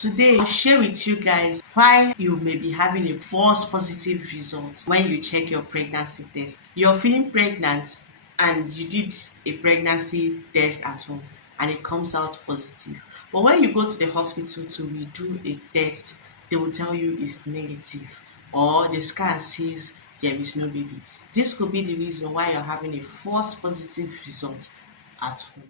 Today, I'll share with you guys why you may be having a false positive result when you check your pregnancy test. You're feeling pregnant and you did a pregnancy test at home and it comes out positive. But when you go to the hospital to redo a test, they will tell you it's negative or the scan says there is no baby. This could be the reason why you're having a false positive result at home.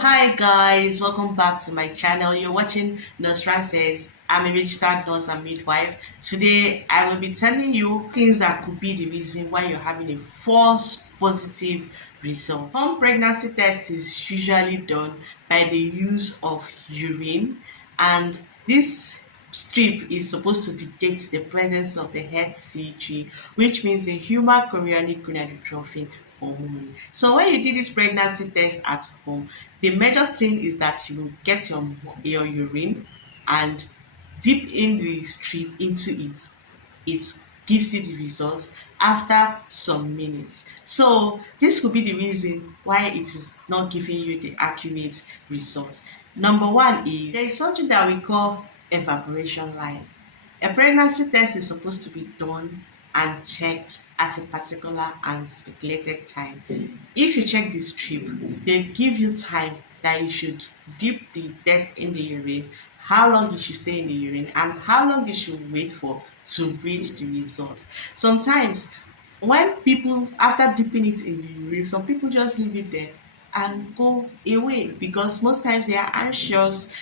Hi guys, welcome back to my channel. You're watching Nurse Frances. I'm a registered nurse and midwife. Today I will be telling you things that could be the reason why you're having a false positive result. Home pregnancy test is usually done by the use of urine, and this strip is supposed to dictate the presence of the HCG, which means the human chorionic gonadotrophin hormone. So when you do this pregnancy test at home, the major thing is that you will get your urine and dip in the strip into it. It gives you the results after some minutes. So this could be the reason why it is not giving you the accurate result. Number one is there is something that we call evaporation line. A pregnancy test is supposed to be done and checked at a particular and speculated time. If you check the strip, they give you time that you should dip the test in the urine, how long you should stay in the urine, and how long you should wait for to read the result. Sometimes when people, after dipping it in the urine, some people just leave it there and go away because most times they are anxious,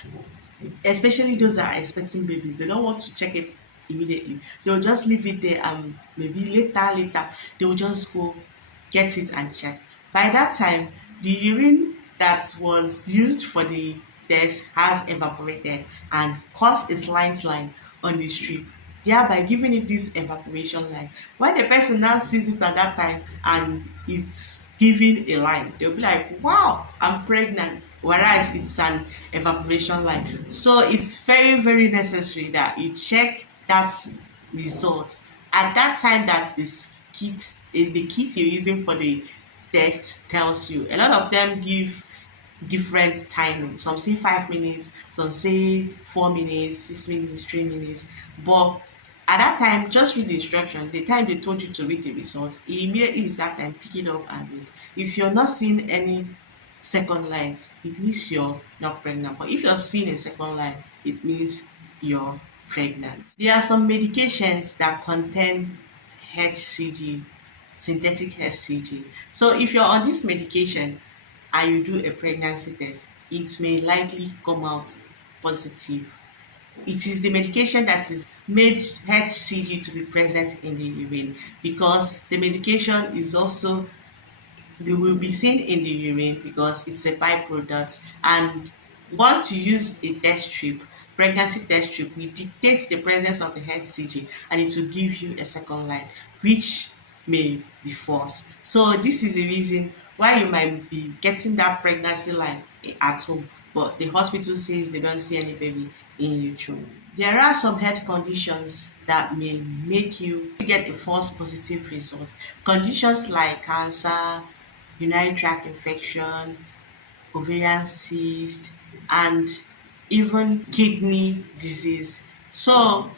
especially those that are expecting babies. They don't want to check it immediately. They'll just leave it there and maybe later they will just go get it and check. By that time, the urine that was used for the test has evaporated and caused a slight line on the strip, thereby giving it this evaporation line. When the person now sees it at that time and it's giving a line, they'll be like, wow, I'm pregnant, whereas it's an evaporation line. So it's very, very necessary that you check that result at that time that the kit you're using for the test tells you. A lot of them give different timing. Some say 5 minutes, some say 4 minutes, 6 minutes, 3 minutes. But at that time, just read the instruction. The time they told you to read the result, immediately is that time, pick it up and read. If you're not seeing any second line, it means you're not pregnant. But if you're seeing a second line, it means you're pregnant. There are some medications that contain HCG, synthetic HCG. So if you're on this medication and you do a pregnancy test, it may likely come out positive. It is the medication that is made HCG to be present in the urine, because the medication is also, they will be seen in the urine because it's a byproduct. And once you use a test strip, pregnancy test strip, we dictate the presence of the HCG and it will give you a second line, which may be false. So this is the reason why you might be getting that pregnancy line at home, but the hospital says they don't see any baby in utero. There are some health conditions that may make you get a false positive result. Conditions like cancer, urinary tract infection, ovarian cyst, and even kidney disease. So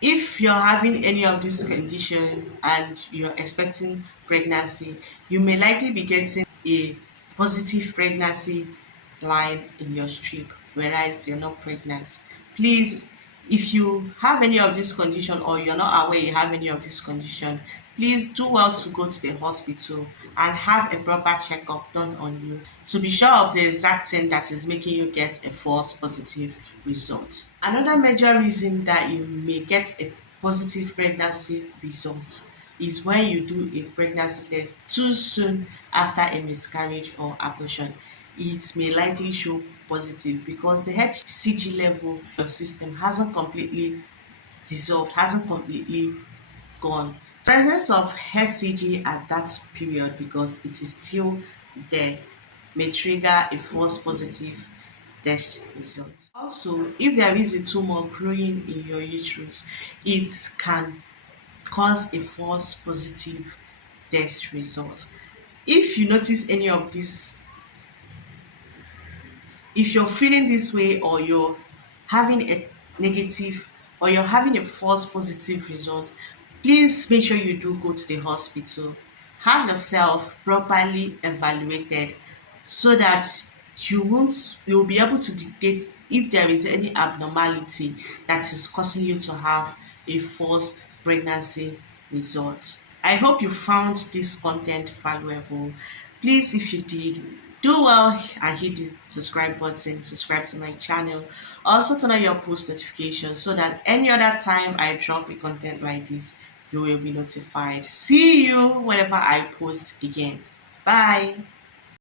if you're having any of these conditions and you're expecting pregnancy, you may likely be getting a positive pregnancy line in your strip, whereas you're not pregnant. Please, if you have any of this condition or you're not aware you have any of this condition, please do well to go to the hospital and have a proper checkup done on you to be sure of the exact thing that is making you get a false positive result. Another major reason that you may get a positive pregnancy result is when you do a pregnancy test too soon after a miscarriage or abortion. It may likely show positive because the HCG level in your system hasn't completely dissolved, hasn't completely gone. Presence of HCG at that period, because it is still there, may trigger a false positive test result. Also, if there is a tumor growing in your uterus, it can cause a false positive test results. If you notice any of this, if you're feeling this way, or you're having a negative, or you're having a false positive result, please make sure you do go to the hospital. Have yourself properly evaluated so that you'll be able to dictate if there is any abnormality that is causing you to have a false pregnancy result. I hope you found this content valuable. Please, if you did, do well and hit the subscribe button, subscribe to my channel. Also turn on your post notifications so that any other time I drop a content like this, you will be notified. See you whenever I post again. Bye.